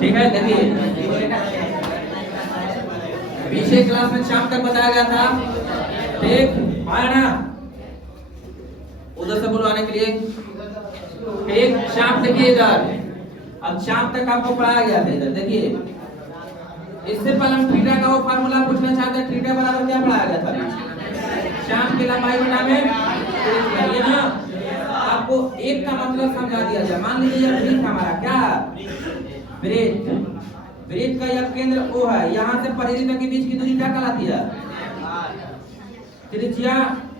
ठीक है, देखिए पीछे क्लास में चाप तक बताया गया था, ठीक है ना। उधर से बोलो आने के लिए, ठीक। चाप देखिए इधर, अब चाप तक आपको पढ़ाया गया था इधर। देखिए इससे पहले हम थीटा का वो फार्मूला पूछना चाहते हैं। थीटा बराबर क्या पढ़ाया गया था? चाप की लंबाई बटा में ये ना, आपको एक का मतलब समझा दिया जाए। मान लीजिए यह वृत्त हमारा क्या, वृत्त, वृत्त का यह केंद्र O है, यहाँ से परिधि तक के बीच की दूरी क्या कहलाती है? त्रिज्या।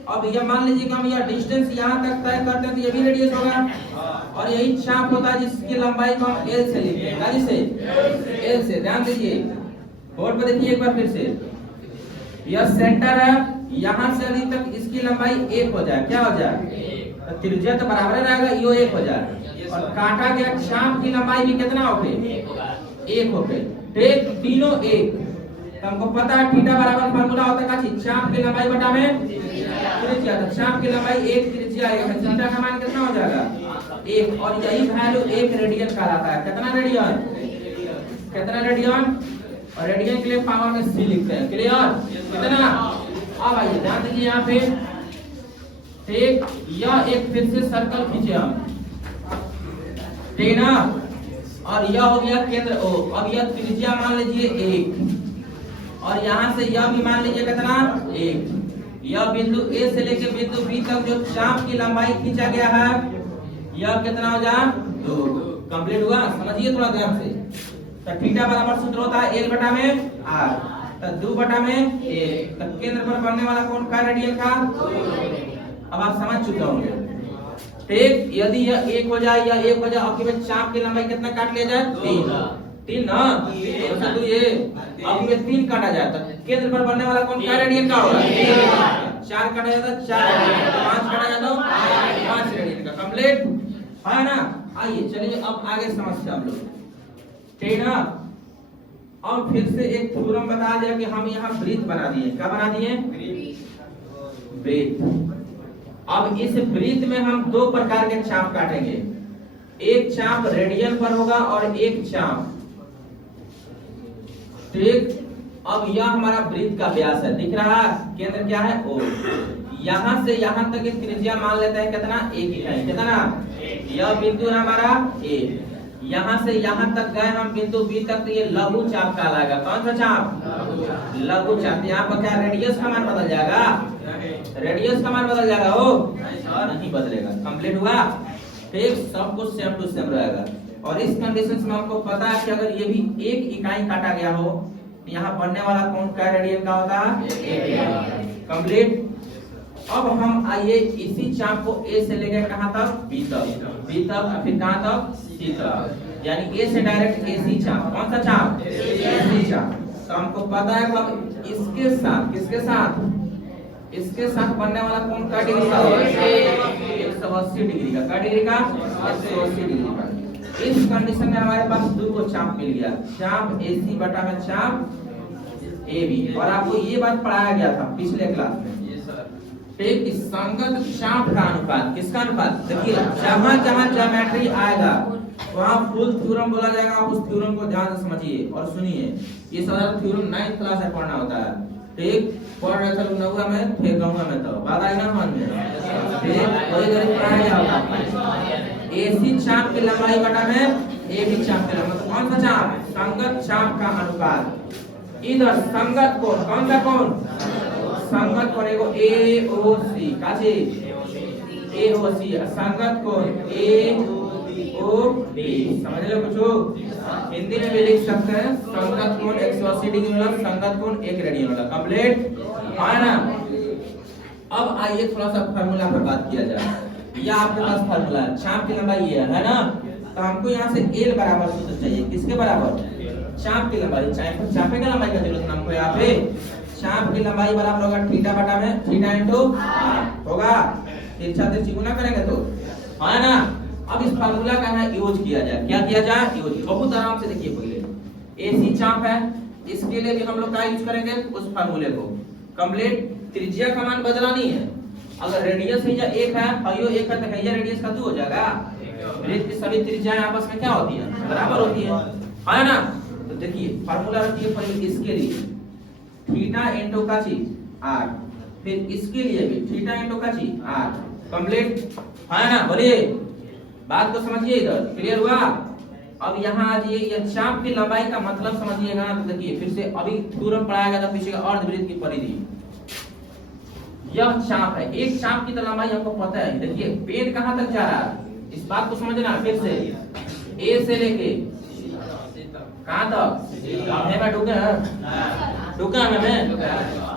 अब यह मान लीजिए कि हम यह डिस्टेंस यहाँ तक तय करते हैं तो ये भी रेडियस होगा, और यही चाप होता है जिसकी लंबाई को हम L से लिखते हैं। किस से? L से। ध्यान दीजिए, बोर्ड पर देखिए एक बार फिर से, यह सेंटर है, यहाँ से अभी तक इसकी लंबाई 1 हो जाए, क्या हो जाए? त्रिज्या तो बराबर रहेगा, यो 1 हो जाए, और काटा गया चाप की लंबाई भी कितना हो गई? 1 हो गई, ठीक। तीनों 1। हमको पता है थीटा बराबर फार्मूला होता है का, चाप की लंबाई बटा में त्रिज्या। तो चाप की लंबाई 1, त्रिज्या 1 है, थीटा का मान कितना हो जाएगा? 1, और यही वैल्यू 1 रेडियन कहलाता है। कितना रेडियन? कितना रेडियन? और रेडियन के लिए पावर में c लिखते हैं। क्लियर? कितना? अब आइए ध्यान दीजिए यहाँ पे, ठीक। यह एक फिर से सर्कल खींचे हम, ठीक ना, और यह हो गया केंद्र O। अब यह त्रिज्या मान लीजिए 1, और यहाँ से यह भी मान लीजिए कितना? 1। यह बिंदु A से लेकर बिंदु B तक जो चाप की लंबाई खींचा गया है, यह कितना हो जाए? 2। कंप्लीट हुआ? समझिए थोड़ा ध्यान से। तो थीटा बराबर सूत्र होता है L बटा में R, तो 2 बटा में 1। तो केंद्र पर बनने वाला कोण का रेडियन का? अब आप समझ चुके होंगे, ठीक। यदि यह 1 हो जाए या 1 हो जाए, आपकी में चाप की लंबाई कितना काट लिया जाए? 3 ना, तो ये अब में 3 काटा जाए तो केंद्र पर बनने वाला कोण का रेडियन का होगा? 4 काटा जाता 4, 5 काटा जाता 5 रेडियन का। कंप्लीट है ना। आइए चलिए अब आगे समझते हम लोग, ठीक ना। अब फिर से एक थ्योरम बता दिया कि हम यहाँ वृत्त बना दिए। क्या बना दिए? वृत्त। अब इस वृत्त में हम 2 प्रकार के चाप काटेंगे, एक चाप रेडियन पर होगा और एक चाप, ठीक। अब यह हमारा वृत्त का व्यास है, दिख रहा है, केंद्र क्या है? O। यहाँ से यहाँ तक की त्रिज्या मान लेते हैं कितना? 1 इकाई। कितना? यह बिंदु है हमारा A, यहाँ से यहाँ तक गए हम बिंदु B तक, तो ये लघु चाप कहलाएगा। कौन सा चाप? लघु चाप। यहाँ पर क्या रेडियस का मान बदल जाएगा? रेडियस का मान बदल जाएगा? ओ नहीं बदलेगा। कंप्लीट हुआ, ठीक। सब कुछ सेम टू सेम रहेगा। और इस कंडीशन में हमको पता है कि अगर ये भी 1 इकाई काटा गया हो, यहाँ बनने वाला कोण का रेडियन का होता है? 1। कंप्लीट। अब हम आइए इसी चाप को A से लेकर कहां तक? B तक, B तक, फिर कहां तक? C तक, यानी A से डायरेक्ट AC चाप। कौन सा चाप? AC चाप। तो हमको पता है अब इसके साथ, किसके साथ? इसके साथ बनने वाला कोण का डिग्री का होगा? 180 डिग्री का। क्या डिग्री का? 180 डिग्री का। इस कंडीशन में हमारे पास 2 को चाप मिल गया, चाप AC बटा में चाप AB। और आपको ये बात पढ़ाया गया था पिछले क्लास में, ठीक। संगत चाप का अनुपात। किसका अनुपात? देखिए जहां जहां ज्योमेट्री आएगा वहां फुल थ्योरम बोला जाएगा। आप उस थ्योरम को ध्यान से समझिए और सुनिए। ये सारा थ्योरम 9th क्लास में पढ़ना होता है, ठीक। पढ़ रहे थे लोग 9वां में, फिर 9वां में, तो बात आएगा ना मन में, ठीक। वही गरीब पढ़ाया गया होगा। AC चाप की लंबाई बटा में AB चाप की लंबाई। कौन सा चाप? संगत चाप का अनुपात। इधर संगत कोण, कौन सा कोण? संगत कोण एगो AOC। का चीज? AOC। संगत कोण AOB। समझ लो कुछ? हिंदी में भी लिख सकते हैं, संगत कोण 180 डिग्री वाला, संगत कोण 1 रेडियन वाला। कंप्लीट है ना। अब आइए थोड़ा सा फार्मूला पर बात किया जाए। यह आपके पास फार्मूला है, चाप की लंबाई ये है ना। तो हमको यहाँ से L बराबर सूत्र चाहिए। किसके बराबर? चाप की लंबाई। चापे का लंबाई का जरूरत है हमको यहाँ पे। चाप की लंबाई बराबर होगा थीटा बटा में थीटा इनटू होगा, तिरछा तिरछी गुना करेंगे तो है ना। अब इस फार्मूला का है यूज किया जाए। क्या किया जाए? यूज। बहुत आराम से देखिए, पहले AC चाप है, इसके लिए भी हम लोग क्या यूज करेंगे? उस फार्मूले को। कंप्लीट। त्रिज्या का मान बदला नहीं है। अगर रेडियस है या 1 है और यो 1 है तो हैया रेडियस का 2 हो जाएगा। वृत्त की सभी त्रिज्याएं आपस में क्या होती है? बराबर होती है है ना। तो देखिए फार्मूला रखिए पहले इसके लिए थीटा इंटू का चीज आर, फिर इसके लिए भी थीटा इंटू का चीज आर, कंप्लीट है ना। बोलिए बात को समझिए, इधर क्लियर हुआ। अब यहाँ आ जाइए, ये चाप की लंबाई का मतलब समझिएगा। तो देखिए फिर से अभी थ्योरम पढ़ाया था पीछे का अर्धवृत्त की परिधि, यह चाप है। एक चाप की तो लंबाई हमको पता है। देखिए पेड़ कहाँ तक जा रहा है, इस बात को समझना। फिर से ए से लेके कहाँ तक, मैं डूबे हमें।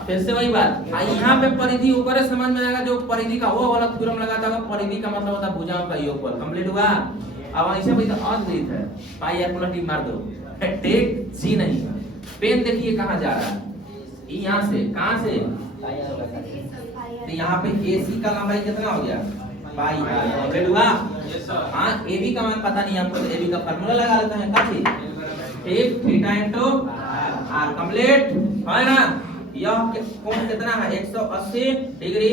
फिर से वही बात, यहाँ पे परिधि ऊपर समझ में आएगा। जो परिधि का वो वाला थ्योरम लगाता है, परिधि का मतलब होता है भुजाओं का योगफल। कंप्लीट हुआ। अब ऐसे भाई तो अर्धवृत्त है, पाई या पुनः टी मार दो, टेक सी नहीं। पेन देखिए कहाँ जा रहा है, यहाँ से, कहाँ से, तो यहाँ पे AC का लंबाई कितना हो गया, पाई आर। कंप्लीट हुआ। हाँ AB का मान पता नहीं हमको, तो AB का फार्मूला लगा लेते हैं। काफी ठीक, थीटा इंटू आर, कंप्लीट है ना। यह कोण कितना है 180 डिग्री,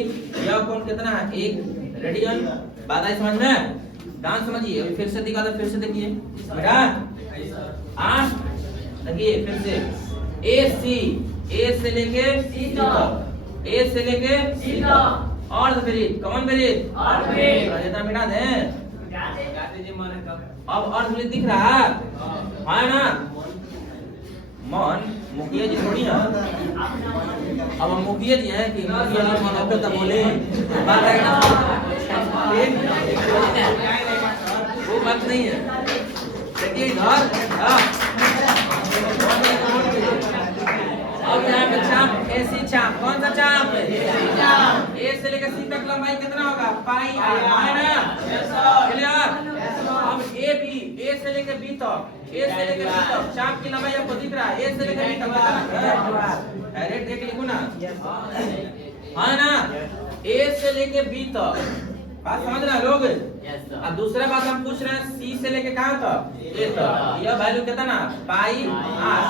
यह कोण कितना है 1 रेडियन। बात आई समझ में, डांस समझिए। अभी फिर से दिखा दो, फिर से देखिए बेटा, आठ देखिए फिर से AC, A से लेके C तक, A से लेके C तक, अर्धवृत्त, कौन वृत्त, अर्धवृत्त, जितना मिटा दे। अब अर्धवृत्त दिख रहा है ना। मन मुखिया जी थोड़ी है, अब हम मुखिया जी हैं कि मुखिया जी मन होते तो बोले बात है ना, वो बात नहीं है। देखिए घर अब यहाँ पे चाप ऐसी चाप, कौन सा चाप है, ए से लेकर सी तक लंबाई कितना होगा, पाई आर, है ना। क्लियर। अब ए बी, ए से लेकर बी तक, ए से लेकर बी तक चाप की लंबाई आपको दिख रहा है, ए से लेकर बी तक कितना, डायरेक्ट एक लिखो ना, है ना। ए से लेकर बी तक, बात समझ रहे हैं लोग। अब दूसरा बात हम पूछ रहे हैं, सी से लेके कहाँ तक, ए तक, यह वैल्यू कितना, पाई आर,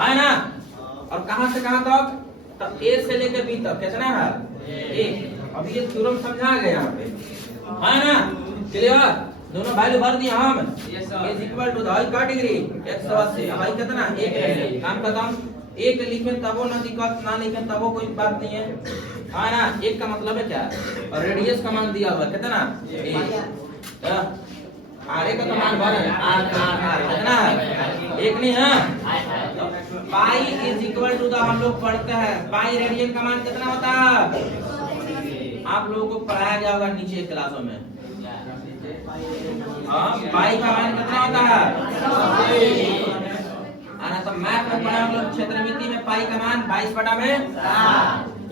है ना। और कहां से कहां तक, तो ए से लेके बी तक कितना है, एक। अब ये थ्योरम समझा गया यहाँ पे, है ना। क्लियर। दोनों वैल्यू भर दिया हम, इज इक्वल टू का डिग्री 180। अब भाई कितना, एक है, काम खत्म। एक लिखे तबो ना दिक्कत, ना लिखे तबो कोई बात नहीं है ना। एक का मतलब है क्या, और रेडियस का मान दिया हुआ कितना, एक। आर का तो मान भर है, आर कितना है, एक नहीं है। Pi is equal to the, हम लोग पढ़ते हैं पाई रेडियन का मान कितना होता है, आप लोगों को पढ़ाया गया होगा नीचे क्लासों में। हाँ पाई का मान कितना होता है, तो मैथ में पढ़ा हम लोग क्षेत्रमिति में पाई का मान 22 में।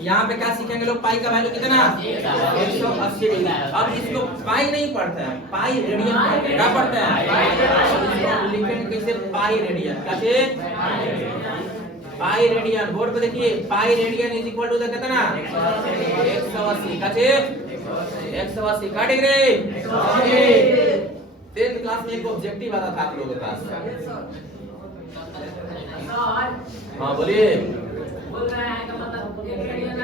यहाँ पे क्या सीखेंगे लोग, पाई का वैल्यू कितना 180 डिग्री। अब इसको पाई नहीं पढ़ते हैं, पाई रेडियन पढ़ते हैं। क्या पढ़ते हैं, लिखेंगे कैसे, पाई रेडियन, कैसे पाई रेडियन। बोर्ड पे देखिए pi radian is equal to कितना 180, कैसे 180 का डिग्री। 10th क्लास में एक ऑब्जेक्टिव आता था आप लोगों के पास। हाँ बोलिए, बोल रहा है का मतलब 1 रेडियन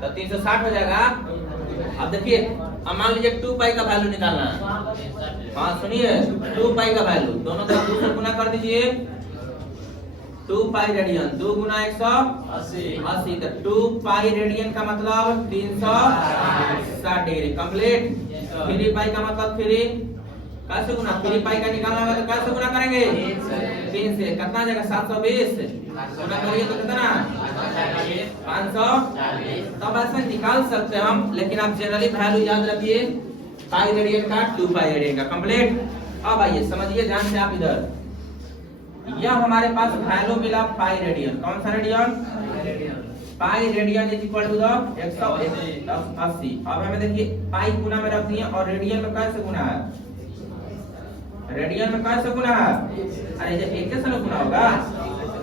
तो 360 हो जाएगा। अब देखिए, अब मान लीजिए 2 पाई का वैल्यू निकालना है। हाँ सुनिए, 2 पाई का वैल्यू दोनों तरफ 2 से गुना कर दीजिए। 2 पाई रेडियन, 2 गुना 180, तो 2 पाई रेडियन का मतलब 360 डिग्री। कंप्लीट। 3 पाई का मतलब 3, कैसे गुना, 3 पाई का निकालना होगा तो कैसे गुना करेंगे, 3 से, कितना जाएगा 720, गुना करिए तो कितना 540। तब ऐसे निकाल सकते हैं हम, लेकिन आप जनरली वैल्यू याद रखिए पाई रेडियन का, 2 पाई रेडियन का। कंप्लीट। अब आइए समझिए ध्यान से आप इधर, यह हमारे पास वैल्यू मिला पाई रेडियन, कौन सा radian, pi radian is equal to the 180। अब हमें देखिए पाई गुना में रख दिए, और रेडियन में कैसे गुना है, रेडियन में कैसे गुना है, अरे जब एक से गुना होगा,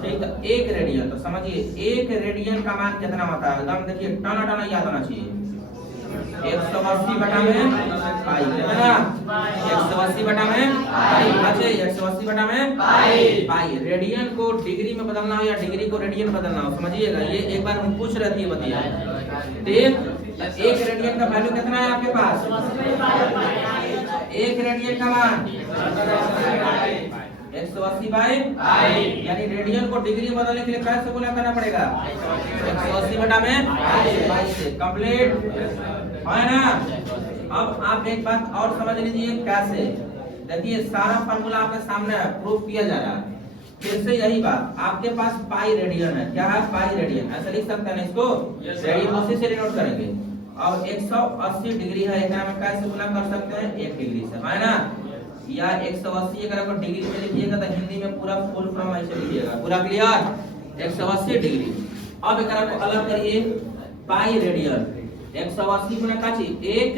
ठीक। तो 1 रेडियन, तो समझिए 1 रेडियन का मान कितना होता है, एकदम देखिए टना टना याद होना चाहिए। 180 बटा में पाई, कितना 180 बटा में पाई, अच्छा 180 बटा में पाई। रेडियन को डिग्री में बदलना हो या डिग्री को रेडियन बदलना हो, समझिएगा। ये एक बार हम पूछ रहे थे, बताइए। 1 रेडियन का वैल्यू कितना है आपके पास, एक रेडियन का मान 180 बाई यानी रेडियन को डिग्री में बदलने के लिए कैसे गुना करना पड़ेगा 180 बटा में 22 से कंप्लीट है ना। अब आप एक बात और समझ लीजिए कैसे, देखिए सारा फार्मूला आपके सामने है, प्रूफ किया जा रहा है। फिर से यही बात, आपके पास पाई रेडियन है, क्या है पाई रेडियन, ऐसा लिख सकते हैं ना इसको, रेडियन से डिनोट करेंगे। और 180 डिग्री है, एक में कैसे गुना कर सकते हैं 1 डिग्री से, है ना। या 180 अगर आप डिग्री में लिखिएगा तो हिंदी में पूरा फुल फॉर्म ऐसे लिखिएगा, पूरा क्लियर 180 डिग्री। अब एक को अलग करिए, पाई रेडियन 180 गुना का चीज 1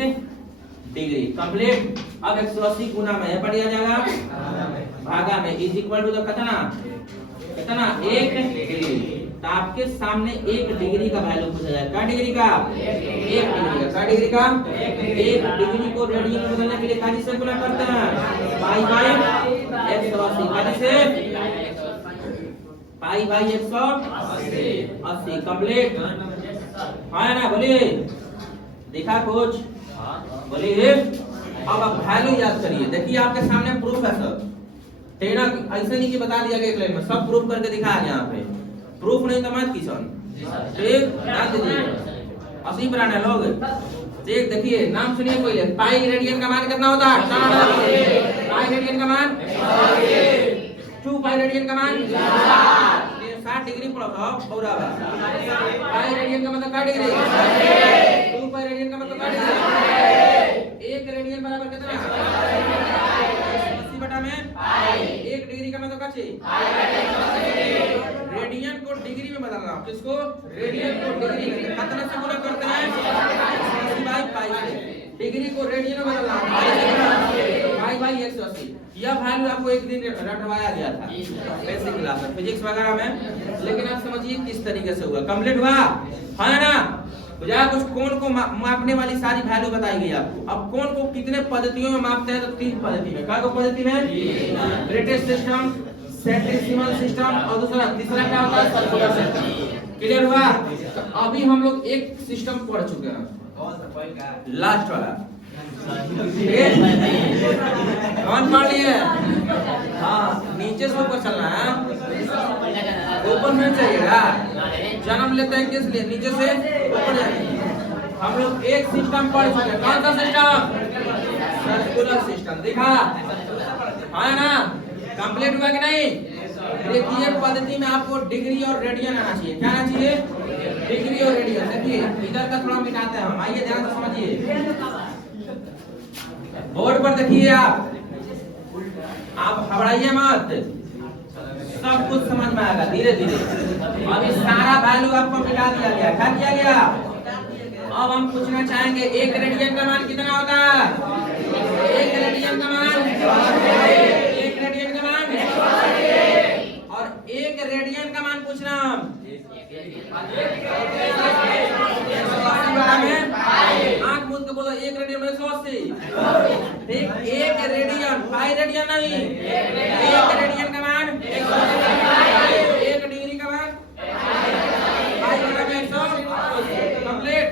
डिग्री कंप्लीट। अब 180 गुना में पड़ जाएगा भागा में इज इक्वल टू कितना 1 डिग्री। तो आपके सामने 1 डिग्री का वैल्यू पूछा जाए, क्या डिग्री का 1 डिग्री का, क्या डिग्री का 1 डिग्री को रेडियन में बदलने के लिए काजी से गुना करते हैं पाई बाई 180, काजी से पाई बाई 180 कंप्लीट है ना। बोलिए देखा कुछ, बोलिए। अब आप वैल्यू याद करिए, देखिए आपके सामने प्रूफ है सब, टेना ऐसे नहीं कि बता दिया गया एक लाइन में, सब प्रूफ करके दिखाया यहाँ पे। प्रूफ नहीं तो मत किसान ठीक याद दीजिए, असी बनाने लोग देख। देखिए नाम सुनिए पहले, पाई रेडियन का मान कितना होता है, पाई रेडियन का मान 2 पाई रेडियन का मान 60 डिग्री पड़ा था पूरा। पाई रेडियन का मतलब क्या डिग्री, 2 पाई रेडियन का मतलब क्या डिग्री, 1 रेडियन बराबर कितना 80 बटा में 1 डिग्री का मतलब क्या, रेडियन को डिग्री में बदल रहा हूं, किसको रेडियन को डिग्री में, कितना से गुना करते हैं 80 बाई पाई से, डिग्री को रेडियन में बदल रहा हूं पाई बाई 180। यह वैल्यू आपको एक दिन रटवाया गया था बेसिक क्लास में फिजिक्स वगैरह में, लेकिन आप समझिए किस तरीके से हुआ, कंप्लीट हुआ है ना। बुझा कुछ, कौन को मापने वाली सारी वैल्यू बताई गई आपको। अब कौन को कितने पद्धतियों में मापते हैं, तो 3 पद्धति में, क्या को पद्धति में ब्रिटिश सिस्टम, सेंट्रीफ्यूगल सिस्टम और तीसरा क्या होता है सर्कुलर सिस्टम। क्लियर हुआ। तो अभी हम लोग एक सिस्टम पढ़ चुके हैं, लास्ट वाला कौन पढ़ लिए, हाँ नीचे से ऊपर चलना है, ऊपर में चाहिएगा, जन्म लेते हैं किस लिए, नीचे से ऊपर जाएंगे। हम लोग एक सिस्टम पढ़ चुके हैं, कौन सा सिस्टम, सर्कुलर सिस्टम, दिखा है ना, कंप्लीट हुआ कि नहीं। देखिए पद्धति में आपको डिग्री और रेडियन आना चाहिए, क्या आना चाहिए, डिग्री और रेडियन। देखिए इधर का थोड़ा मिटाते हैं हम, आइए ध्यान से समझिए, बोर्ड पर देखिए आप घबराइए मत, सब कुछ समझ में आएगा धीरे धीरे। अभी सारा वैल्यू आपको मिटा दिया गया, क्या किया गया। अब हम पूछना चाहेंगे 1 रेडियन का मान कितना होता है, 1 रेडियन का मान 1 रेडियन का मान, और 1 रेडियन का मान पूछना हम आंख मूंद के बोलो 1 रेडियन में 180, ठीक 1 रेडियन, पाई रेडियन नहीं, 1 रेडियन का मान 1 डिग्री का मान पाई बटा में 100 कंप्लीट।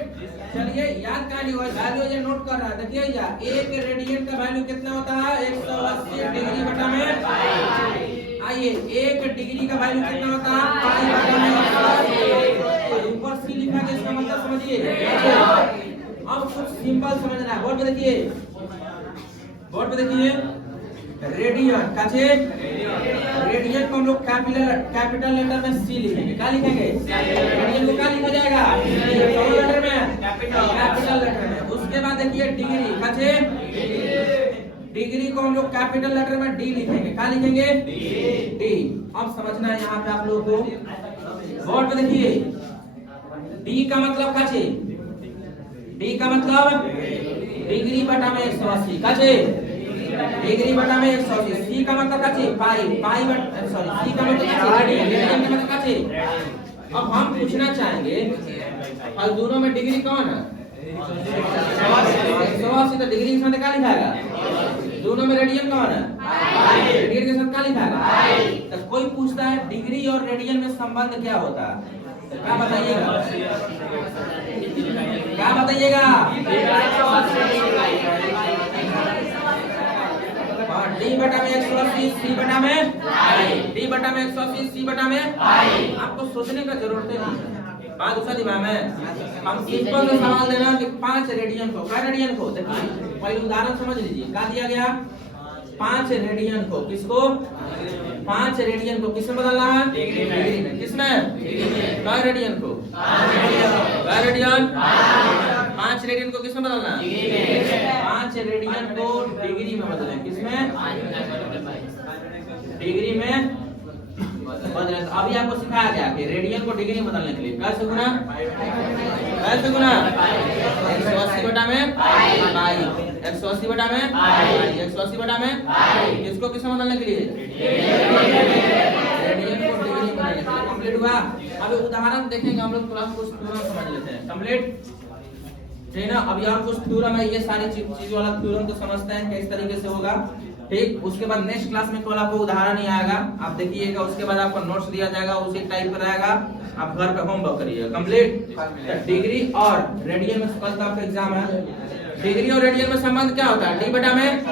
चलिए याद कर लियो, वैल्यू ये नोट कर रहा है, देखिए या 1 रेडियन का वैल्यू कितना होता है 180 डिग्री बटा में, आइए 1 डिग्री का वैल्यू कितना होता है पाई बटा में, ऊपर सी लिखा है इसका मतलब समझिए। अब कुछ सिंपल समझना है, बोर्ड पे देखिए, बोर्ड पे देखिए रेडियन काचे, रेडियन को हम लोग कैपिटल लेटर में सी लिखेंगे, क्या लिखेंगे, रेडियन को क्या लिखा जाएगा स्मॉल लेटर में, कैपिटल लेटर में। उसके बाद देखिए डिग्री काचे, डिग्री को हम लोग कैपिटल लेटर में डी लिखेंगे, क्या लिखेंगे डी। अब समझना है यहाँ पे आप लोग को, बोर्ड पे देखिए डी का मतलब काचे, डी का मतलब डिग्री बटा में 180, काचे डिग्री बटा में 180, सी का मतलब काचे पाई, पाई बटा सॉरी सी का मतलब काचे, रेडियन का मतलब काचे। अब हम पूछना चाहेंगे और दोनों में डिग्री कौन है 180, तो डिग्री के साथ क्या लिखाएगा, दोनों में रेडियन कौन है, रेडियन के साथ क्या लिखाएगा। तो कोई पूछता है डिग्री और रेडियन में संबंध क्या होता है, क्या बताइएगा, क्या बताइएगा, डी बटा में 180 सी बटा में पाई, डी बटा में 180 सी बटा में पाई। आपको सोचने का जरूरत नहीं है, बात दूसरा दिमाग में हम सिंपल सा सवाल देना कि 5 रेडियन को, क्या रेडियन को, देखिए पहले उदाहरण समझ लीजिए। क्या दिया गया, 5 रेडियन को, किसको, 5 रेडियन को किसमें बदलना है, डिग्री में, किसमें, क्या रेडियन को, क्या रेडियन, 5 रेडियन को किसमें बदलना, 5 रेडियन को डिग्री में बदलें, किसमें, डिग्री में बदलें। तो अभी आपको सिखाया गया कि रेडियन को डिग्री में बदलने के लिए कैसे गुना, कैसे गुना, 180 बटा में पाई, 180 बटा में पाई, 180 बटा में पाई, किसको किसमें बदलने के लिए, रेडियन को डिग्री में बदलने के लिए। कंप्लीट हुआ। अभी उदाहरण देखेंगे हम लोग, थोड़ा कुछ थ्योरम समझ लेते हैं। कंप्लीट ठीक ना। अभी और कुछ थ्योरम है, ये सारी चीज वाला थ्योरम तो समझते हैं किस तरीके से होगा, ठीक। उसके बाद नेक्स्ट क्लास में केवल आपको उदाहरण ही आएगा, आप देखिएगा। उसके बाद आपको नोट्स दिया जाएगा, उसी टाइप का रहेगा, आप घर पे होमवर्क करिएगा। कंप्लीट। डिग्री और रेडियन में कल का आपका एग्जाम है। डिग्री और रेडियन में संबंध क्या होता है, डी बटा में सी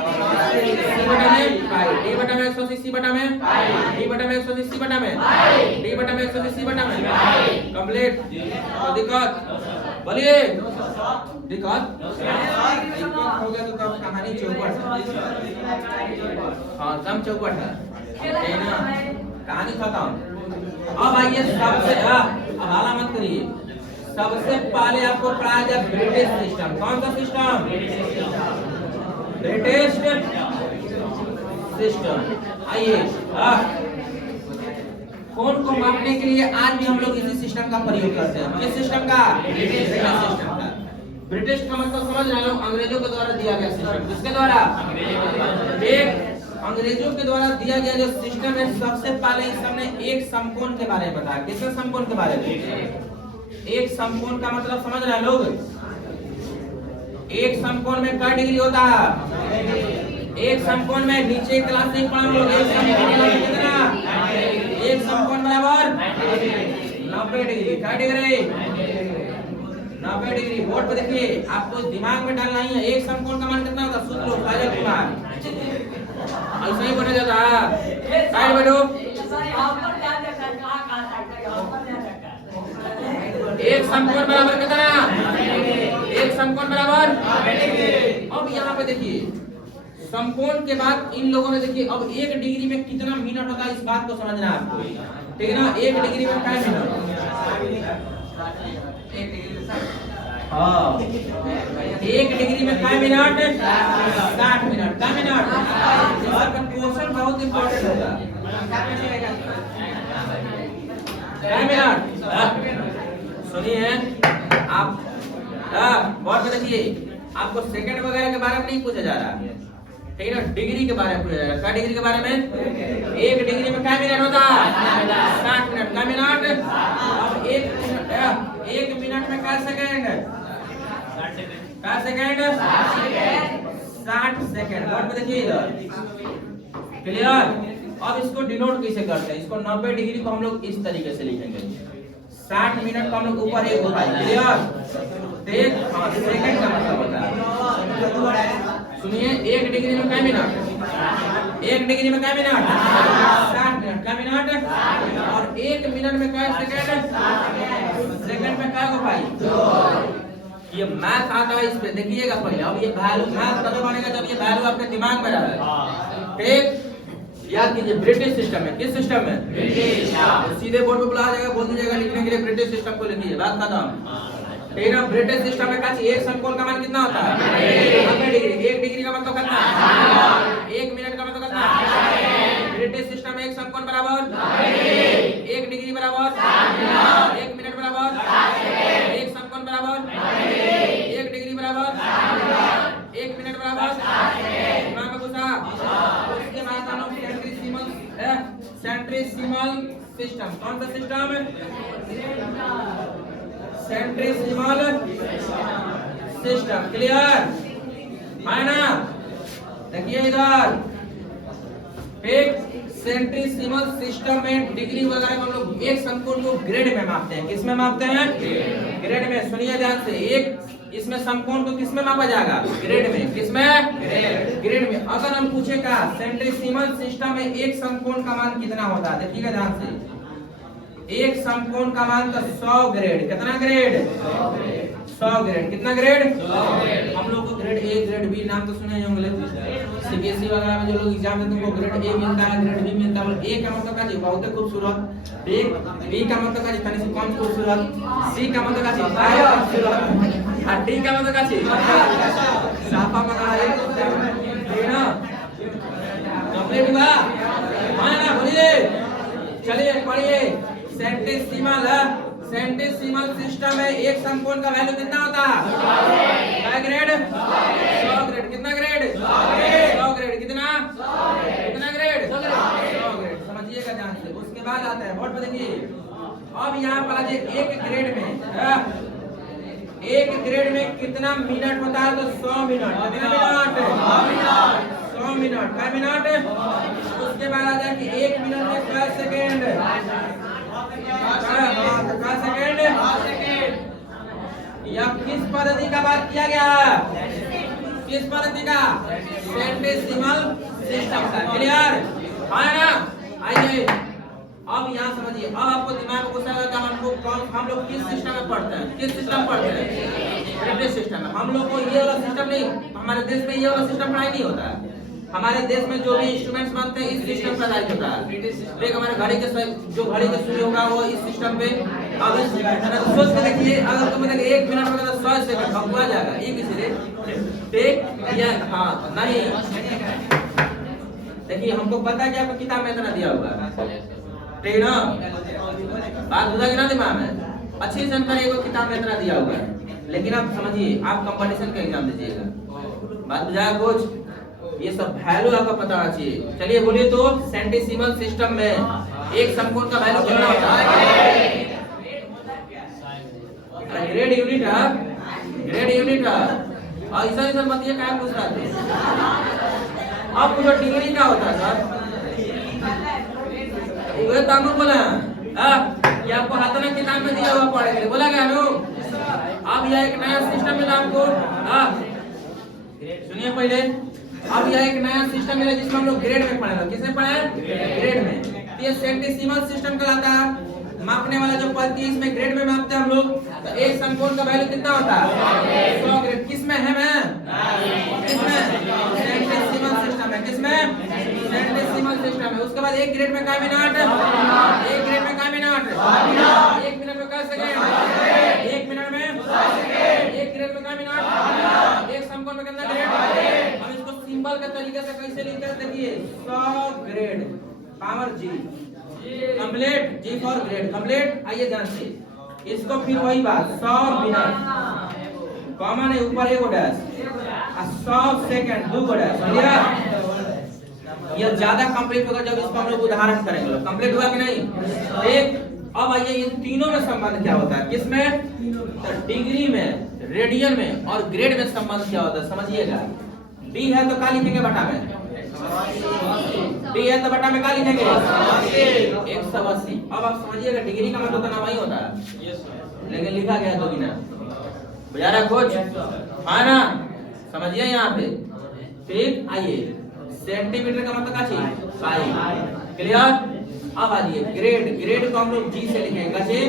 बटा में पाई, डी बटा में 180 सी बटा में पाई, डी बटा में 180 सी बटा में पाई, डी बटा में 180 सी बटा में पाई। कंप्लीट। तो दिक्कत बोलिए, दिक्कत हो गया तो तब कहानी चौपट है, हाँ दम चौपट है ना, कहानी खत्म। अब आइए सबसे, अब हाला मत करिए, सबसे पहले आपको पढ़ाया जाए ब्रिटिश सिस्टम। कौन सा सिस्टम, ब्रिटिश सिस्टम। आइए, खून को मापने के लिए आज भी हम लोग इसी सिस्टम का प्रयोग करते हैं। किस सिस्टम का, ब्रिटिश सिस्टम का। ब्रिटिश का मतलब समझ रहे हो, अंग्रेजों के द्वारा दिया गया सिस्टम। किसके द्वारा, एक अंग्रेजों के द्वारा दिया गया जो सिस्टम है। सबसे पहले इस सबने एक समकोण के बारे में बताया। किसके समकोण के बारे में, एक समकोण का मतलब समझ रहे हैं लोग, एक समकोण में क्या डिग्री होता है, एक समकोण में नीचे क्लास में पढ़ा लोग, एक समकोण कितना, एक समकोण बराबर 90 डिग्री। क्या डिग्री, 90 डिग्री। बोर्ड पे देखिए, आपको दिमाग में डालना ही है। एक समकोण का मान कितना होता है, सूत्र लो, फाइनल कुमार ऐसा ही बना जाता है। साइड बैठो, एक समकोण बराबर कितना, एक समकोण बराबर। अब यहाँ पे देखिए, समकोण के बाद इन लोगों ने देखिए, अब 1 डिग्री में कितना मिनट होता है, इस बात को समझना है आपको, ठीक है ना। 1 डिग्री में क्या मिनट, हाँ 1 डिग्री में क्या मिनट, 60 मिनट। क्या मिनट, इसका क्वेश्चन बहुत इंपॉर्टेंट होगा। क्या मिनट, सुनिए आप, बहुत देखिए, आपको सेकंड वगैरह के बारे में नहीं पूछा जा रहा, ठीक है ना, डिग्री के बारे में पूछा जा रहा है। क्या डिग्री के बारे में, 1 डिग्री में क्या मिनट होता है, 60 मिनट। क्या मिनट, अब 1 मिनट में क्या सेकंड, क्या सेकंड, 60 सेकंड। बोर्ड पे देखिए इधर, क्लियर। अब इसको डिनोट कैसे करते हैं, इसको 90 डिग्री को हम लोग इस तरीके से लिखेंगे, 60 मिनट को हम लोग ऊपर 1 उठाएंगे, क्लियर। देख, हाँ सेकंड का मतलब होता है, सुनिए 1 डिग्री में क्या मिनट, 1 डिग्री में क्या मिनट, 60 मिनट। क्या मिनट, और 1 मिनट में क्या सेकंड, सेकंड में क्या हो भाई, ये मैथ आता है, इस पे देखिएगा पहले। अब ये वैल्यू मैथ तब बनेगा जब ये वैल्यू आपके दिमाग में रहे, ठीक। याद कीजिए, ब्रिटिश सिस्टम है। किस सिस्टम है, ब्रिटिश। सीधे बोर्ड पे बुला जाएगा, बोल दीजिएगा लिखने के लिए ब्रिटिश सिस्टम को लिखिए, बात खत्म, ठीक है ना। ब्रिटिश सिस्टम में क्या, एक समकोण का मान कितना होता है, 90 डिग्री। 1 डिग्री का मतलब कितना, 1 मिनट का मतलब कितना, ब्रिटिश सिस्टम में एक समकोण बराबर 1 डिग्री बराबर 1 मिनट बराबर 1 समकोण बराबर 1 डिग्री बराबर 1 मिनट बराबर। दिमाग में घुसा। उसके बाद हम लोग सेंट्रीसिमल सिस्टम। कौन सा सिस्टम है, सेंट्रीसिमल सिस्टम, क्लियर है ना। देखिए इधर, एक सेंट्रीसिमल सिस्टम में डिग्री वगैरह हम लोग एक समकोण को ग्रेड में मापते हैं। किस में मापते हैं, ग्रेड में। सुनिए ध्यान से, इसमें समकोण को किसमें मापा जाएगा? ग्रेड में। किसमें? ग्रेड में। अगर हम पूछेगा सेंटेसिमल सिस्टम में एक समकोण का मान कितना होता है, देखिएगा ध्यान से। एक समकोण का मान तो 100 ग्रेड। कितना ग्रेड? 100 ग्रेड। कितना ग्रेड? 100 ग्रेड। हम लोग को ग्रेड ए, ग्रेड बी नाम तो सुने होंगे। सीबीएसई वगैरह में जो लोग एग्जाम देते हैं उनको ग्रेड ए मिलता है, ग्रेड बी मिलता है। ए का मतलब का जी बहुत खूबसूरत, बी का मतलब का जी तनी से कम खूबसूरत, सी का मतलब का जी खूबसूरत, और डी का मतलब का जी साफा पका है। ठीक ना? कंप्लीट हुआ? हाँ ना, बोलिए। चलिए पढ़िए। सेंटेसिमल सिस्टम में एक समकोण का वैल्यू कितना होता है? क्या ग्रेड? 100 ग्रेड। कितना ग्रेड? 100 ग्रेड। कितना? कितना ग्रेड? 100 ग्रेड। समझिएगा ध्यान से। उसके बाद आता है बोर्ड पे देखिए। अब यहाँ पर आ जाए एक ग्रेड में कितना मिनट होता है? तो 100 मिनट। कितना मिनट? 100 मिनट। क्या मिनट? उसके बाद आ जाए कि 1 मिनट में क्या सेकेंड? क्या सेकेंड? या किस पद्धति का बात किया गया? किस पद्धति का? सेंटेसिमल सिस्टम का। क्लियर? है ना? आइए अब यहाँ समझिए। अब आपको दिमाग में घुसा कि हम लोग किस सिस्टम में पढ़ते हैं? किस सिस्टम पढ़ते हैं? ब्रिटिश सिस्टम में। हम लोग को ये वाला सिस्टम नहीं, हमारे देश में ये वाला सिस्टम पढ़ाई नहीं होता है। हमारे देश में जो भी इंस्ट्रूमेंट्स बनते हैं इस सिस्टम पर आधारित होता है। देख हमारे घड़ी के जो घड़ी के सुई होगा वो इस सिस्टम पे। अब सोच के देखिए, अगर तुम देखिए 1 मिनट में 100 सेकंड हुआ जाएगा। ये किसी टेक या हाँ नहीं। देखिए हमको पता है कि आपको किताब में इतना दिया होगा, ठीक ना? बात बुझा कि ना दिमाग में? अच्छी जानकारी को किताब में इतना दिया होगा, लेकिन आप समझिए आप कंपटीशन का एग्जाम दीजिएगा। बात बुझा कुछ? ये सब वैल्यू आपको पता होना चाहिए। चलिए बोलिए तो सेंटेसिमल सिस्टम में एक समकोण का वैल्यू कितना होता है? ग्रेड यूनिट है। ग्रेड यूनिट है। और ऐसा बताइए क्या पूछ रहा था? अब पूछो डिग्री क्या होता है सर? वो तामू बोला कि आपको हाथ में किताब में दिया हुआ पढ़े के लिए बोला गया नो। अब यह एक नया सिस्टम मिला आपको। सुनिए पहले। अब यह एक नया सिस्टम मिला जिसमें हम लोग ग्रेड में पढ़े। किसमें पढ़े? ग्रेड में। ये सेंटेसिमल सिस्टम कहलाता है। मापने वाला जो पद्धति इसमें ग्रेड में मापते हैं हम लोग। तो एक समकोण का वैल्यू कितना होता है? 100 ग्रेड। किसमें है? किसमें? सेंटेसिमल सिस्टम है। किसमें? सेंटेसिमल सिस्टम है। उसके बाद एक ग्रेड में क्या मिनट? एक ग्रेड में क्या मिनट? 1 मिनट में क्या सेकंड? 1 मिनट में 1 ग्रेड में क्या मिनट? एक समकोण में कितना ग्रेड? हम इसको सिंबल के तरीके से कैसे लिखते हैं देखिए। 100 grade power G complete. G for grade complete. आइए ध्यान से। इसको फिर वही बात 100 मिनट कॉमन है ऊपर एक डैश, 100 सेकंड 2 डैश। समझिए? ये ज्यादा कंप्लीट होगा जब इसको हम लोग उदाहरण करेंगे। कंप्लीट हुआ कि नहीं? एक। अब आइए इन तीनों में संबंध क्या होता है? किसमें? तो डिग्री में, रेडियन में और ग्रेड में संबंध क्या होता है समझिएगा। डी है तो क्या लिखेंगे बटा में? डी है तो बटा में क्या लिखेंगे? 180। अब आप समझिएगा डिग्री का मतलब तो नाम ही होता है, लेकिन लिखा गया दो बिना। बुझा रहा कुछ? हाँ ना? समझिए यहाँ पे। ठीक। आइए सेंटीमीटर का मतलब क्या चाहिए? क्लियर? अब आइए ग्रेड। ग्रेड को हम लोग जी से लिखेंगे,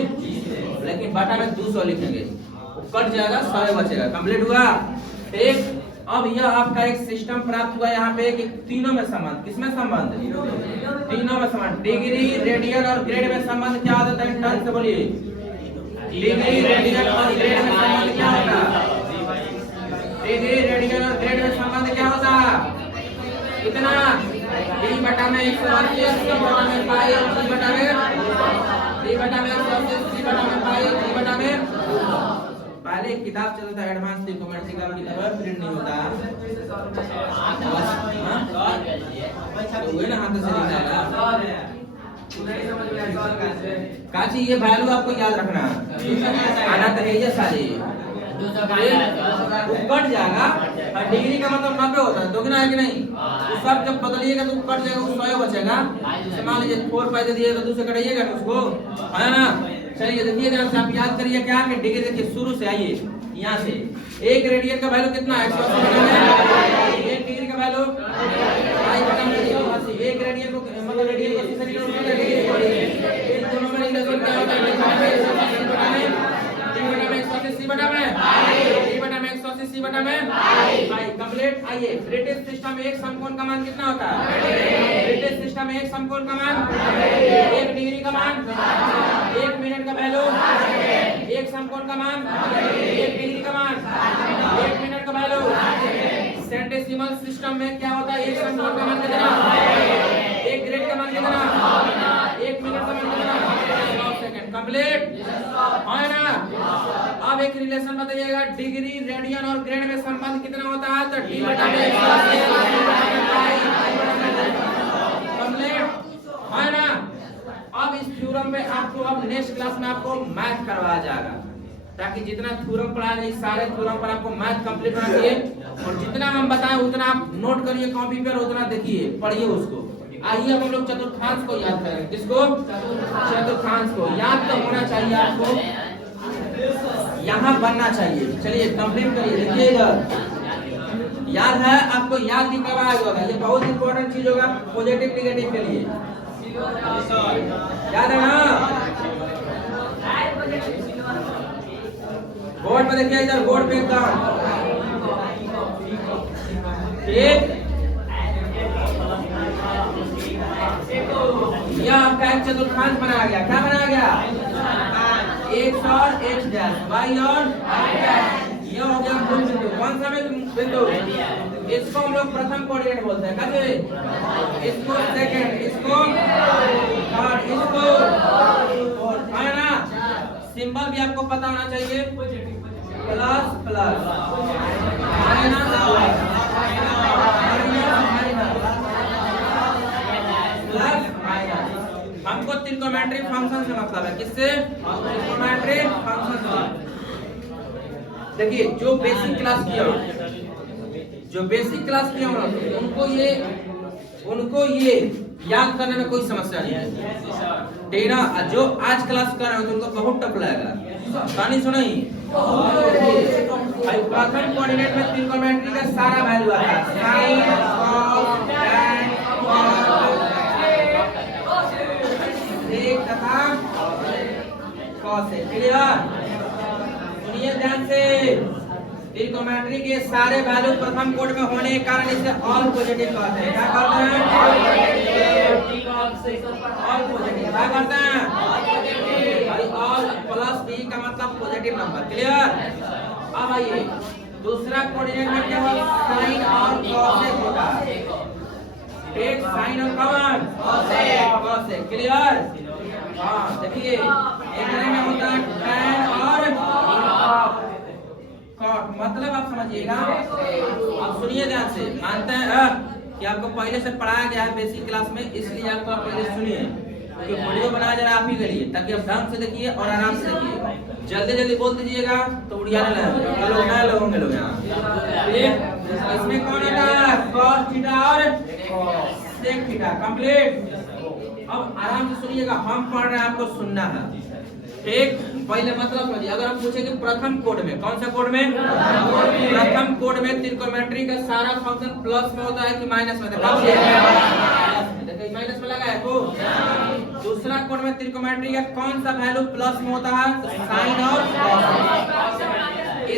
लेकिन बटा में 200 लिखेंगे। कट जाएगा 100 बचेगा। कंप्लीट हुआ? ठीक। अब यह आपका एक सिस्टम प्राप्त हुआ यहाँ पे कि तीनों में संबंध। किसमें संबंध? तीनों में संबंध। डिग्री, रेडियन और ग्रेड में संबंध क्या होता है? टर्न से बोलिए। डिग्री, रेडियन और ग्रेड में संबंध क्या होता है? डिग्री, रेडियन और ग्रेड में संबंध क्या होता है? कितना? डी बटा में 180, सी बटा में पाई, सी बटा में डी बटा में 180, सी बटा में पाई, डी बटा में। पहले एक किताब चलता है एडवांस ट्रिग्नोमेट्री का, किताब प्रिंट नहीं होता। तो वही ना हाथ से लिखा है। काची ये वैल्यू आपको याद रखना आना तो है ये सारी। कट जाएगा और डिग्री का मतलब 90 होता है, दोगुना है कि नहीं? तो सब जब बदलिएगा तो कट जाएगा, वो 100 बचेगा। मान लीजिए 4 पाई दे दिएगा तो 2 से कटाइएगा उसको, है ना? चलिए देखिए ध्यान से आप याद करिए क्या कि डिग्री देखिए शुरू से आइए यहाँ से 1 रेडियन का वैल्यू कितना है 180 1 डिग्री का वैल्यू 1 रेडियन को मतलब रेडियन को 80 सेंटीमीटर इन दोनों में रिलेशन क्या होता है डी बटा में 180 सी बटा में भाई कंप्लीट। आइए ब्रिटिश सिस्टम में एक समकोण का मान कितना होता है ब्रिटिश सिस्टम में एक समकोण का मान 1 डिग्री का मान 1 मिनट का वैल्यू एक समकोण का मान 1 डिग्री का मान 1 मिनट का वैल्यू। सेंटेसिमल सिस्टम में क्या होता है एक समकोण का मान कितना 1 ग्रेड का मान कितना 1 मिनट का मान कितना 9 सेकंड कंप्लीट है ना। अब एक रिलेशन बताइएगा डिग्री रेडियन और ग्रेड में संबंध कितना होता है तो डी बटा में कंप्लीट है ना। अब इस थ्योरम में आपको अब नेक्स्ट क्लास में आपको मैथ करवाया जाएगा ताकि जितना थ्योरम पढ़ा है सारे थ्योरम पर आपको मैथ कंप्लीट होना चाहिए और जितना हम बताएं उतना आप नोट करिए कॉपी पर उतना देखिए पढ़िए उसको। आइए अब हम लोग चतुर्थांश को याद करेंगे किसको चतुर्थांश को याद तो होना चाहिए आपको यहाँ बनना चाहिए। चलिए कंप्लीट करिए देखिएगा याद है आपको याद भी करवाया होगा ये बहुत इंपॉर्टेंट चीज होगा पॉजिटिव नेगेटिव के लिए याद है ना। बोर्ड पे देखिए इधर बोर्ड पे एकदम ठीक यह आपका एक चतुर्थांश बनाया गया क्या बनाया गया x और x डैश y और यह हो गया मूल बिंदु कौन सा बिंदु इसको हम लोग प्रथम कोऑर्डिनेट बोलते हैं कैसे इसको सेकंड इसको थर्ड इसको फोर्थ है ना। सिंबल भी आपको पता होना चाहिए plus plus minus plus minus. हमको त्रिकोणमितीय फंक्शन से मतलब है किससे त्रिकोणमितीय फंक्शन से। देखिए जो बेसिक क्लास किया उनको ये याद करने में कोई समस्या नहीं है टेढ़ा जो आज क्लास कर रहे हो तो उनको बहुत टफ लगेगा कहानी सुनाई। प्रथम कोऑर्डिनेट में त्रिकोणमितीय का सारा वैल्यू आता है sin cos tan cos तथा cos है क्लियर। सुनिए ध्यान से त्रिकोणमितीय के सारे वैल्यू प्रथम कोड में होने के कारण इसे ऑल पॉजिटिव कहते हैं क्या कहते हैं ऑल पॉजिटिव क्या कहते हैं ऑल प्लस बी का मतलब पॉजिटिव नंबर क्लियर। अब आइए दूसरा कोऑर्डिनेट में केवल साइन और कॉसेक होता है एक साइन और कॉमन कॉसेक क्लियर। हां देखिए एक में होता है tan और cot मतलब आप समझिएगा। अब सुनिए ध्यान से मानते हैं कि आपको पहले से पढ़ाया गया है बेसिक क्लास में इसलिए आपको आप पहले सुनिए क्योंकि वीडियो बनाया जा रहा है आप ही के लिए ताकि आप ढंग से देखिए और आराम से देखिए जल्दी जल्दी बोल दीजिएगा तो उड़ियाने लगेंगे लोग ना लोगोंगे लोग यहाँ इसमें कौन है cos थीटा और sec थीटा कंप्लीट। अब आराम से सुनिएगा हम पढ़ रहे हैं आपको सुनना है ठीक। पहले मतलब समझिए अगर हम पूछे कि प्रथम कोड में कौन सा कोड में प्रथम कोड में त्रिकोणमितीय का सारा फंक्शन प्लस में होता है कि माइनस में देखिए माइनस में लगा है को। दूसरा कोड में त्रिकोणमितीय का कौन सा वैल्यू प्लस में होता है साइन और कॉस।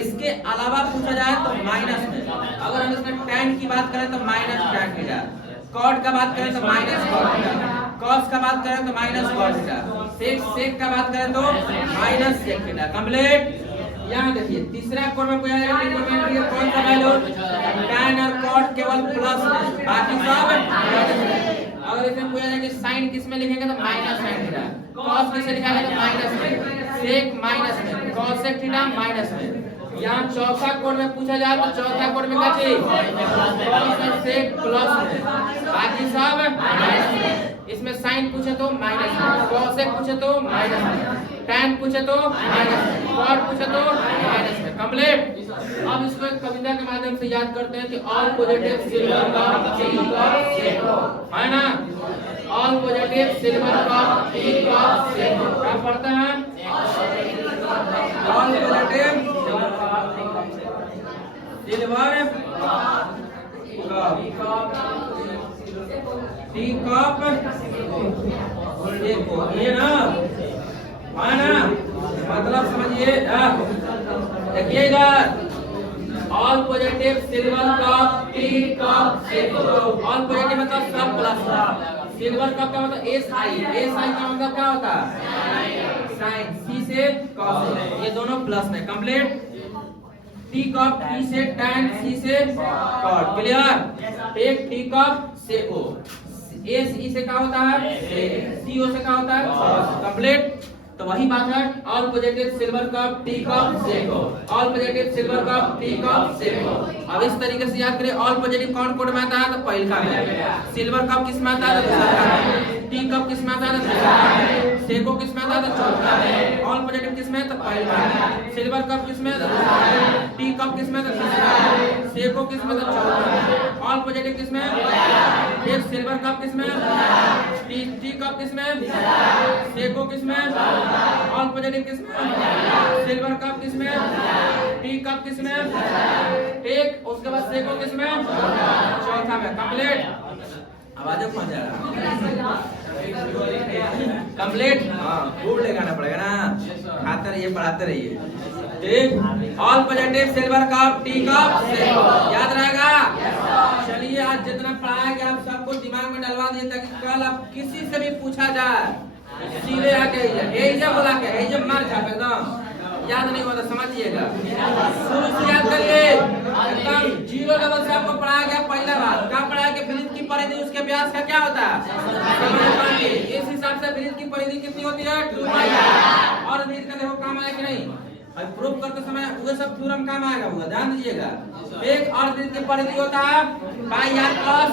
इसके अलावा पूछा जाए तो माइनस में अगर हम इसमें tan की बात करें तो माइनस tan थीटा cot का बात करें तो माइनस cot थीटा cos का बात करें तो माइनस cos थीटा sec का बात करें तो माइनस sec थीटा कंप्लीट। यहाँ देखिए तीसरा कोड में पूछा जाएगा त्रिकोणमितीय का कौन सा वैल्यू tan और cot केवल प्लस में बाकी सब अगर इसमें पूछा जाए कि sin किस में लिखेंगे तो माइनस sin थीटा cos किसे लिखा जाएगा तो माइनस में sec माइनस में cos sec थीटा माइनस में। यहाँ चौथा कोड में पूछा जाए तो चौथा कोड में क्या चाहिए cos और sec प्लस में बाकी सब इसमें sin पूछे तो माइनस में cos sec पूछे तो माइनस में tan पूछे तो माइनस में cot पूछे तो माइनस में कंप्लीट। अब इसको एक कविता के माध्यम से याद करते हैं कि ऑल पॉजिटिव सिल्वर कप है ना ऑल पॉजिटिव सिल्वर कप क्या पढ़ते हैं all positive silver tea cup देखो ये ना है ना, मतलब समझिए देखिएगा all positive silver cup tea cup all positive मतलब सब प्लस, सिल्वर कप का मतलब एस आई का मतलब क्या होता है साइन, सी से कॉस, ये दोनों प्लस में कंप्लीट। टी कप टी से टैन, सी से कॉट, क्लियर। एक टी कप से ओ, ए सी से क्या होता है सी ओ से क्या होता है कंप्लीट। तो वही बात है all positive silver cup tea cup Seiko, all positive silver cup tea cup Seiko. अब इस तरीके से याद करें ऑल पॉजिटिव कौन कोड में आता है तो पहले का में, सिल्वर कप किस में आता है तो दूसरा में, टी कप किस में आता है तो तीसरा में, सेको किस में आता है तो चौथा में, ऑल पॉजिटिव किस में तो पहले में, सिल्वर कप किस में तो दूसरा में, टी कप किस में तो तीसरा में, सेको किस में तो चौथा में, ऑल पॉजिटिव किस में, फिर सिल्वर कप किस में, टी कप किस में, सेको किस में, ऑल पॉजिटिव किस में, सिल्वर कप किस में, टी कप किस में, टेक, उसके बाद सेको किस में, चौथा में कंप्लीट। आवाज पहुंच जाएगा कंप्लीट। हाँ बोर्ड लगाना पड़ेगा ना, खाते रहिए पढ़ाते रहिए, ठीक। All positive silver cup tea cup Seiko, याद रहेगा। चलिए आज जितना पढ़ाया गया आप सबको दिमाग में डलवा दिए ताकि कल आप किसी से भी पूछा जाए सीधे आके यही बोला के यही मार छाप एकदम याद नहीं होता, समझिएगा। शुरू से याद करिए एकदम जीरो लेवल से आपको पढ़ाया गया। पहला बात क्या पढ़ाया कि ब्रीथ की परिधि उसके व्यास का क्या होता है, इस हिसाब से ब्रीथ की परिधि कितनी होती है 2πr। और ब्रीथ का देखो काम आया कि नहीं, अब प्रूफ करते समय वो सब थ्योरम काम आएगा, वो ध्यान दीजिएगा। एक और ब्रीथ की परिधि होता है πr प्लस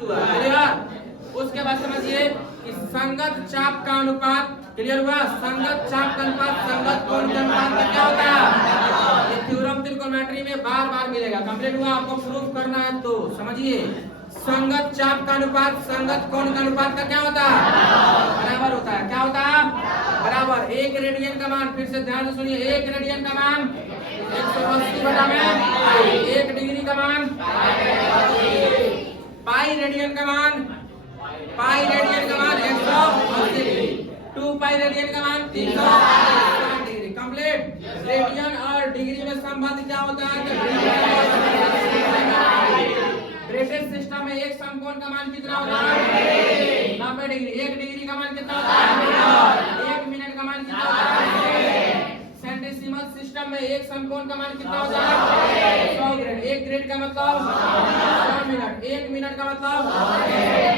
2r, क्लियर। उसके बाद समझिए कि संगत चाप का अनुपात, क्लियर हुआ। संगत चाप का अनुपात संगत कोण के अनुपात का क्या होता है, ये थ्योरम त्रिकोणमिति में बार बार मिलेगा। कंप्लीट हुआ, आपको प्रूफ करना है तो समझिए संगत चाप का अनुपात संगत कोण का अनुपात का क्या होता है बराबर होता है, क्या होता है बराबर। एक रेडियन का मान, फिर से ध्यान से सुनिए, एक रेडियन का मान 180 बटा में, एक डिग्री का मान पाई रेडियन का मान, पाई रेडियन का मान 180 डिग्री, 2 पाई रेडियन का मान 360 डिग्री कंप्लीट। रेडियन और डिग्री में संबंध क्या होता है, ब्रिटिश सिस्टम में एक समकोण का मान कितना होता है 90 डिग्री, एक डिग्री का मान कितना होता है, एक मिनट का मान कितना होता है। सेंटिसिमल सिस्टम में एक समकोण का मान कितना होता है 100 ग्रेड, एक ग्रेड का मतलब 100 मिनट, एक मिनट का मतलब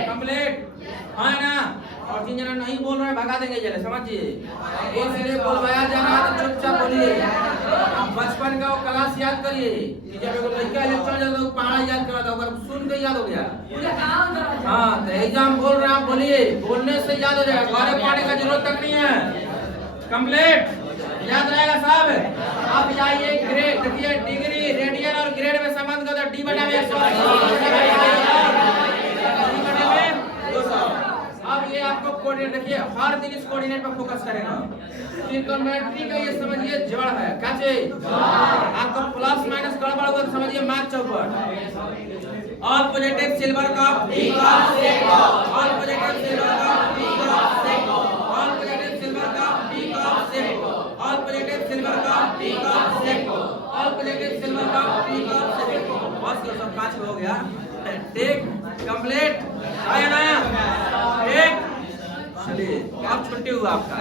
कंप्लीट है ना। और जिन जना नहीं बोल रहे हैं भगा देंगे जले, समझिए। इसलिए बोलवाया जा रहा है तो चुपचाप बोलिए। बचपन का वो क्लास याद करिए कि जब एगो लड़का इलेक्ट्रॉन जाता है पढ़ा याद करा था, अगर सुन के याद हो गया। हाँ तो एग्जाम बोल रहे हैं आप बोलिए, बोलने से याद हो जाएगा, घरे पढ़ने का जरूरत तक नहीं है। कंप्लीट याद रहेगा साहब। अब जाइए ग्रेड, देखिए डिग्री रेडियन और ग्रेड में संबंध का डी बटा में 100। अब ये आपको कोऑर्डिनेट, देखिए हर दिन इस कोऑर्डिनेट पर फोकस करेगा। त्रिकोणमिति का ये समझिए जड़ है, क्या चीज आपको प्लस माइनस गड़बड़ होगा तो समझिए मार्क चौपट। All positive silver cup tea cup Seiko, all positive silver cup tea cup Seiko, all positive silver cup tea cup Seiko, all positive silver cup tea cup Seiko, all positive silver cup tea cup Seiko. बस करो, सब 5 हो गया, ठीक complete है ना, ठीक। चलिए अब छुट्टी हुआ आपका।